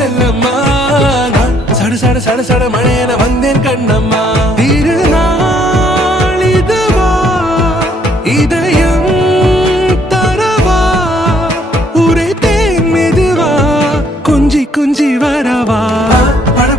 செல்லம்மா சட சட சட சட மழையன வந்தேன் கண்ணம்மா திருநாள் இதுவா இதயம் தரவா உரைத்தேன் மெதுவா குஞ்சி குஞ்சி வரவா பட